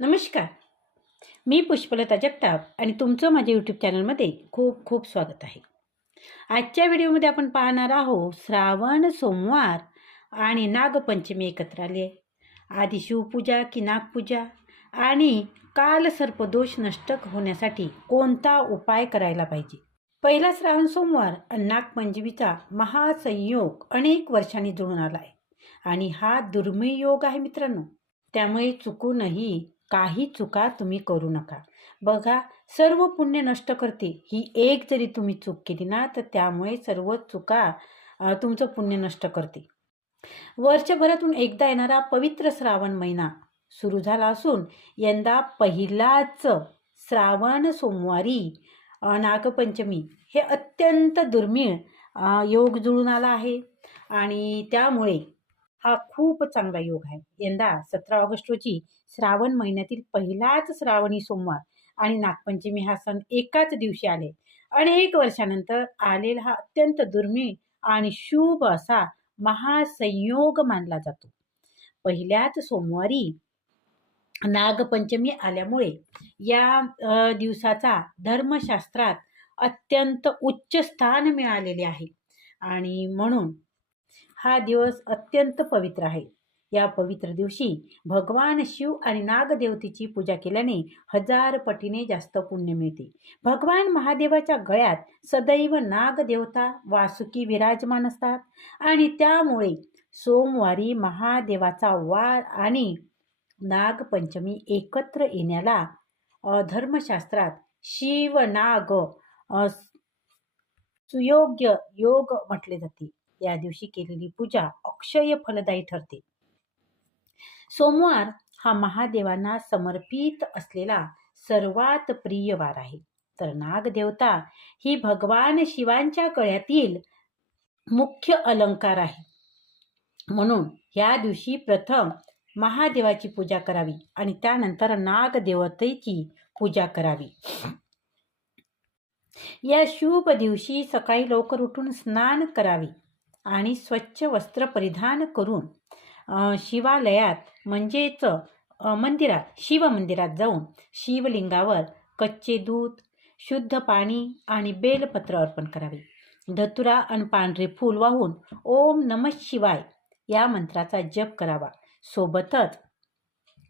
नमस्कार. मी पुष्पलता जगताप आणि तुमचं माझ्या यूट्यूब चॅनलमध्ये खूप खूप स्वागत आहे. आजच्या व्हिडिओमध्ये आपण पाहणार आहोत श्रावण सोमवार आणि नागपंचमी एकत्र आली आहे. आधी शिवपूजा की नागपूजा आणि कालसर्पदोष नष्ट होण्यासाठी कोणता उपाय करायला पाहिजे. पहिला श्रावण सोमवार आणि नागपंचमीचा महासंयोग अनेक वर्षांनी जुळून आला आहे आणि हा दुर्मिळ योग आहे मित्रांनो. त्यामुळे चुकूनही काही चुका तुम्ही करू नका. बघा, सर्व पुण्य नष्ट करते ही एक जरी तुम्ही चूक केली ना, तर त्यामुळे सर्व चुका तुमचं पुण्य नष्ट करते. वर्षभरातून एकदा येणारा पवित्र श्रावण महिना सुरू झाला असून यंदा पहिलाच श्रावण सोमवारी नागपंचमी हे अत्यंत दुर्मिळ योग जुळून आला आहे आणि त्यामुळे हा खूप चांगला योग आहे. यंदा 17 ऑगस्ट रोजी श्रावण महिन्यातील पहिलाच श्रावणी सोमवार आणि नागपंचमी हा सण एकाच दिवशी आले. अनेक वर्षानंतर आलेला हा अत्यंत दुर्मिळ आणि शुभ असा महासंयोग मानला जातो. पहिल्याच सोमवारी नागपंचमी आल्यामुळे या दिवसाचा धर्मशास्त्रात अत्यंत उच्च स्थान मिळालेले आहे आणि म्हणून हा दिवस अत्यंत पवित्र आहे. या पवित्र दिवशी भगवान शिव आणि नागदेवतेची पूजा केल्याने 1000 पटीने जास्त पुण्य मिळते. भगवान महादेवाच्या गळ्यात सदैव नागदेवता वासुकी विराजमान असतात आणि त्यामुळे सोमवारी महादेवाचा वार आणि नागपंचमी एकत्र येण्याला धर्मशास्त्रात शिव नाग सुयोग्य योग म्हटले जाते. या दिवशी केलेली पूजा अक्षय फलदायी ठरते. सोमवार हा महादेवांना समर्पित असलेला सर्वात प्रिय वार आहे. तर नागदेवता ही भगवान शिवांच्या गळ्यातील मुख्य अलंकार आहे. म्हणून या दिवशी प्रथम महादेवाची पूजा करावी आणि त्यानंतर नागदेवतेची पूजा करावी. या शुभ दिवशी सकाळी लवकर उठून स्नान करावे आणि स्वच्छ वस्त्र परिधान करून शिवालयात म्हणजेच मंदिरात शिवमंदिरात जाऊन शिवलिंगावर कच्चे दूध, शुद्ध पाणी आणि बेलपत्र अर्पण करावे. धतुरा आणि पांढरे फूल वाहून ओम नमः शिवाय या मंत्राचा जप करावा. सोबतच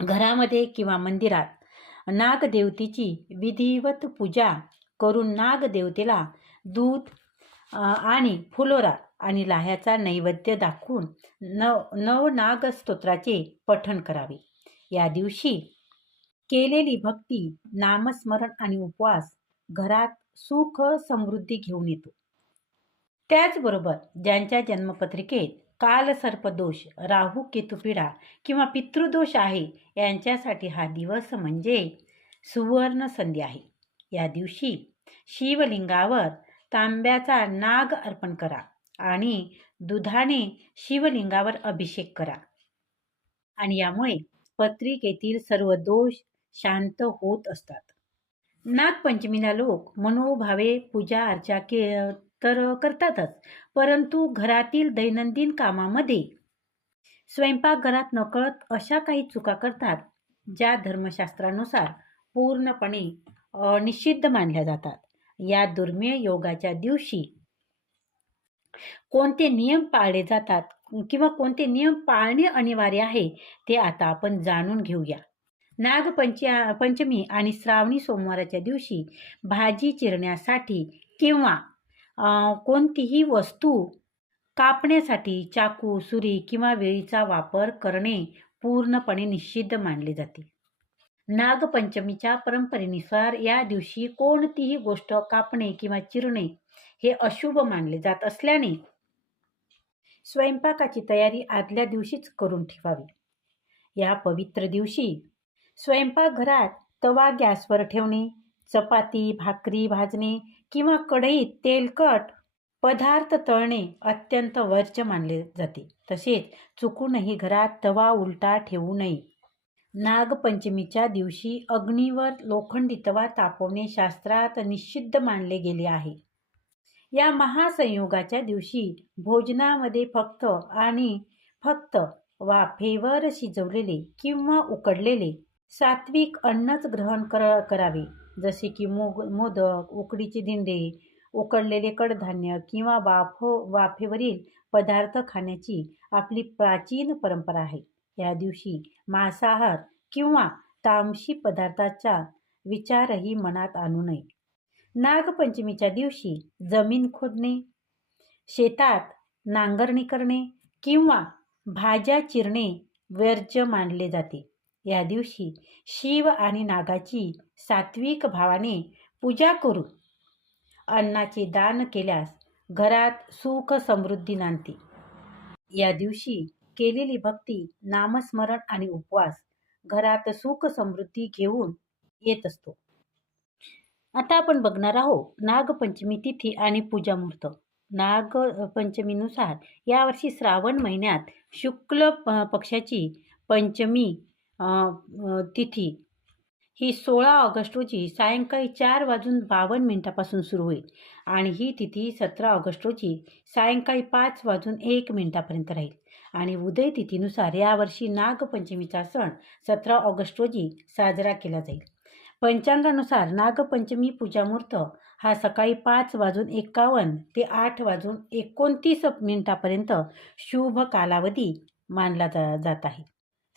घरामध्ये किंवा मंदिरात नागदेवतेची विधिवत पूजा करून नागदेवतेला दूध आणि फुलोरा आणि लाह्याचा नैवेद्य दाखवून नवनाग स्तोत्राचे पठण करावे. या दिवशी केलेली भक्ती, नामस्मरण आणि उपवास घरात सुख समृद्धी घेऊन येतो. त्याचबरोबर ज्यांच्या जन्मपत्रिकेत कालसर्पदोष, राहू केतू पीडा किंवा पितृदोष आहे यांच्यासाठी हा दिवस म्हणजे सुवर्ण संधी आहे. या दिवशी शिवलिंगावर तांब्याचा नाग अर्पण करा आणि दुधाने शिवलिंगावर अभिषेक करा आणि यामुळे पत्रिकेतील सर्व दोष शांत होत असतात. नागपंचमीला लोक मनोभावे पूजा अर्चा तर करतातच, परंतु घरातील दैनंदिन कामामध्ये स्वयंपाकघरात नकळत अशा काही चुका करतात ज्या धर्मशास्त्रानुसार पूर्णपणे निषिद्ध मानल्या जातात. या दुर्मिळ योगाच्या दिवशी कोणते नियम पाळले जातात किंवा कोणते नियम पाळणे अनिवार्य आहे ते आता आपण जाणून घेऊया. नागपंचमी आणि श्रावणी सोमवाराच्या दिवशी भाजी चिरण्यासाठी किंवा कोणतीही वस्तू कापण्यासाठी चाकू, सुरी किंवा वेळीचा वापर करणे पूर्णपणे निषिद्ध मानले जाते. नागपंचमीच्या परंपरेनुसार या दिवशी कोणतीही गोष्ट कापणे किंवा चिरणे हे अशुभ मानले जात असल्याने स्वयंपाकाची तयारी आदल्या दिवशीच करून ठेवावी. या पवित्र दिवशी स्वयंपाकघरात तवा गॅसवर ठेवणे, चपाती, भाकरी भाजणे किंवा कढईत तेलकट पदार्थ तळणे अत्यंत वर्ज्य मानले जाते. तसेच चुकूनही घरात तवा उलटा ठेवू नये. नागपंचमीच्या दिवशी अग्नीवर लोखंडी तवा तापवणे शास्त्रात निषिद्ध मानले गेले आहे. या महासंयोगाच्या दिवशी भोजनामध्ये फक्त वाफेवर शिजवलेले किंवा उकडलेले सात्विक अन्नच ग्रहण करावे, जसे की मोदक, उकडीचे दिंडे, उकडलेले कडधान्य किंवा वाफेवरील पदार्थ खाण्याची आपली प्राचीन परंपरा आहे. या दिवशी मांसाहार किंवा तामसी पदार्थाचा विचारही मनात आणू नये. नागपंचमीच्या दिवशी जमीन खोदणे, शेतात नांगरणी करणे किंवा भाज्या चिरणे वर्ज्य मानले जाते. या दिवशी शिव आणि नागाची सात्विक भावाने पूजा करून अन्नाचे दान केल्यास घरात सुख समृद्धी नांदते. या दिवशी केलेली भक्ती, नामस्मरण आणि उपवास घरात सुख समृद्धी घेऊन येत असतो. आता आपण बघणार आहोत नागपंचमी तिथी आणि पूजा मुहूर्त. नागपंचमीनुसार यावर्षी श्रावण महिन्यात शुक्ल पक्षाची पंचमी तिथी ही 16 ऑगस्ट रोजी सायंकाळी 4:52 सुरू होईल आणि ही तिथी 17 ऑगस्ट रोजी सायंकाळी 5:01 राहील. आणि उदय तिथीनुसार यावर्षी नागपंचमीचा सण 17 ऑगस्ट रोजी साजरा केला जाईल. पंचांगानुसार नागपंचमी पूजा मुहूर्त हा सकाळी 5:51 ते 8:29 शुभ कालावधी मानला जात आहे.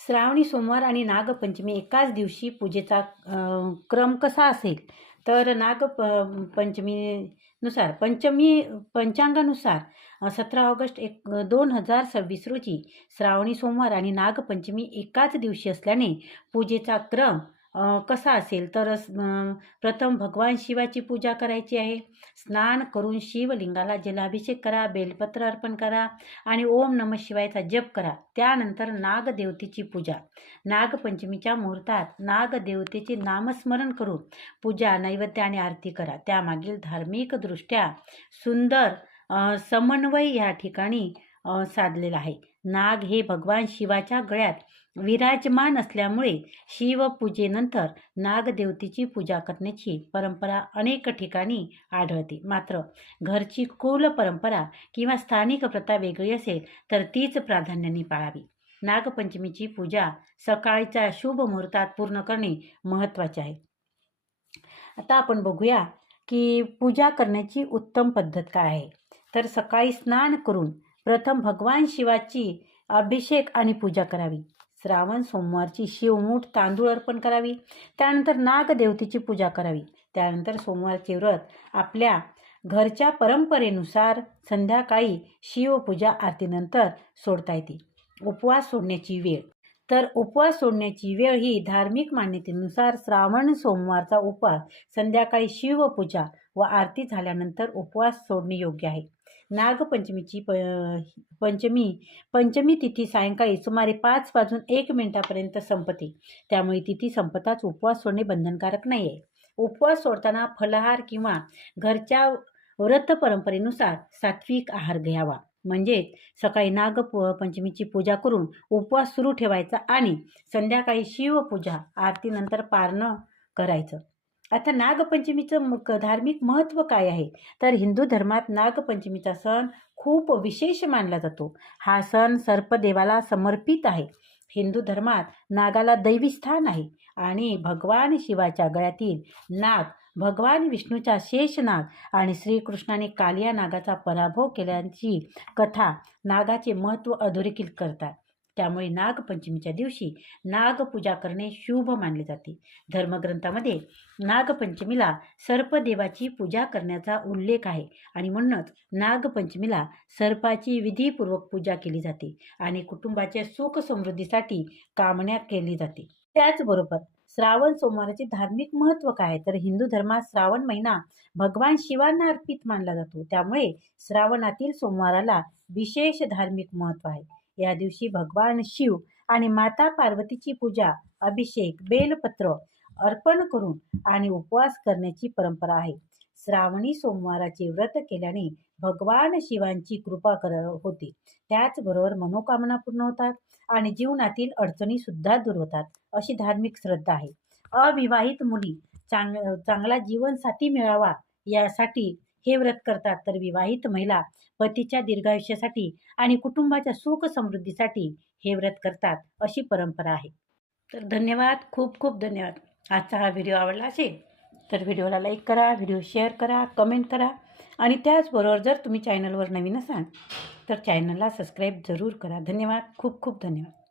श्रावणी सोमवार आणि नागपंचमी एकाच दिवशी पूजेचा क्रम कसा असेल तर पंचमीनुसार पंचांगानुसार 17 ऑगस्ट 2026 रोजी श्रावणी सोमवार आणि नागपंचमी एकाच दिवशी असल्याने पूजेचा क्रम कसा असेल तर प्रथम भगवान शिवाची पूजा करायची आहे. स्नान करून शिवलिंगाला जलाभिषेक करा, बेलपत्र अर्पण करा आणि ओम नमः शिवायचा जप करा. त्यानंतर नागदेवतेची पूजा. नागपंचमीच्या मुहूर्तात नागदेवतेचे नामस्मरण करून पूजा, नैवेद्य आणि आरती करा. त्यामागील धार्मिक दृष्ट्या सुंदर समन्वय या ठिकाणी साधलेला आहे. नाग हे भगवान शिवाच्या गळ्यात विराजमान असल्यामुळे शिवपूजेनंतर नागदेवतेची पूजा करण्याची परंपरा अनेक ठिकाणी आढळते. मात्र घरची कुल परंपरा किंवा स्थानिक प्रथा वेगळी असेल तर तीच प्राधान्याने पाळावी. नागपंचमीची पूजा सकाळच्या शुभ मुहूर्तात पूर्ण करणे महत्त्वाचे आहे. आता आपण बघूया की पूजा करण्याची उत्तम पद्धत काय आहे. तर सकाळी स्नान करून प्रथम भगवान शिवाची अभिषेक आणि पूजा करावी. श्रावण सोमवारची शिवमूठ तांदूळ अर्पण करावी. त्यानंतर नागदेवतेची पूजा करावी. त्यानंतर सोमवारचे व्रत आपल्या घरच्या परंपरेनुसार संध्याकाळी शिवपूजा आरतीनंतर सोडता येते. उपवास सोडण्याची वेळ. तर उपवास सोडण्याची वेळ ही धार्मिक मान्यतेनुसार श्रावण सोमवारचा उपवास संध्याकाळी शिवपूजा व आरती झाल्यानंतर उपवास सोडणे योग्य आहे. नागपंचमीची पंचमी तिथी सायंकाळी सुमारे 5:01 संपते. त्यामुळे तिथी संपताच उपवास सोडणे बंधनकारक नाही आहे. उपवास सोडताना फलाहार किंवा घरच्या व्रत परंपरेनुसार सात्विक आहार घ्यावा. म्हणजेच सकाळी नागपंचमीची पूजा करून उपवास सुरू ठेवायचा आणि संध्याकाळी शिवपूजा आरतीनंतर पारणं करायचं. आता नागपंचमीचं धार्मिक महत्त्व काय आहे तर हिंदू धर्मात नागपंचमीचा सण खूप विशेष मानला जातो. हा सण सर्पदेवाला समर्पित आहे. हिंदू धर्मात नागाला दैवी स्थान आहे आणि भगवान शिवाच्या गळ्यातील नाग भगवान विष्णूचा शेषनाग आणि श्रीकृष्णाने कालिया नागाचा पराभव केल्याची कथा नागाचे महत्त्व अधोरेखित करतात. त्यामुळे नागपंचमीच्या दिवशी नागपूजा करणे शुभ मानले जाते. धर्मग्रंथामध्ये नागपंचमीला सर्पदेवाची पूजा करण्याचा उल्लेख आहे आणि म्हणूनच नागपंचमीला सर्पाची विधीपूर्वक पूजा केली जाते आणि कुटुंबाच्या सुख समृद्धीसाठी कामना केली जाते. त्याचबरोबर श्रावण सोमवाराचे धार्मिक महत्त्व काय आहे तर हिंदू धर्मात श्रावण महिना भगवान शिवांना अर्पित मानला जातो. त्यामुळे श्रावणातील सोमवाराला विशेष धार्मिक महत्त्व आहे. या दिवशी भगवान शिव आणि माता पार्वतीची पूजा, अभिषेक, बेलपत्र अर्पण करून आणि उपवास करण्याची परंपरा आहे. श्रावणी सोमवाराचे व्रत केल्याने भगवान शिवांची कृपा होते. त्याचबरोबर मनोकामना पूर्ण होतात आणि जीवनातील अडचणी सुद्धा दूर होतात अशी धार्मिक श्रद्धा आहे. अविवाहित मुली चांगला जीवनसाथी मिळावा यासाठी हे व्रत करतात, तर विवाहित महिला पतीच्या दीर्घायुष्यासाठी आणि कुटुंबाच्या सुख समृद्धीसाठी हे व्रत करतात अशी परंपरा आहे. तर धन्यवाद, खूप खूप धन्यवाद. आजचा हा व्हिडिओ आवडला असेल तर व्हिडिओला लाईक करा, व्हिडिओ शेअर करा, कमेंट करा आणि त्याचबरोबर जर तुम्ही चॅनलवर नवीन असाल तर चॅनलला सबस्क्राईब जरूर करा. धन्यवाद, खूप खूप धन्यवाद.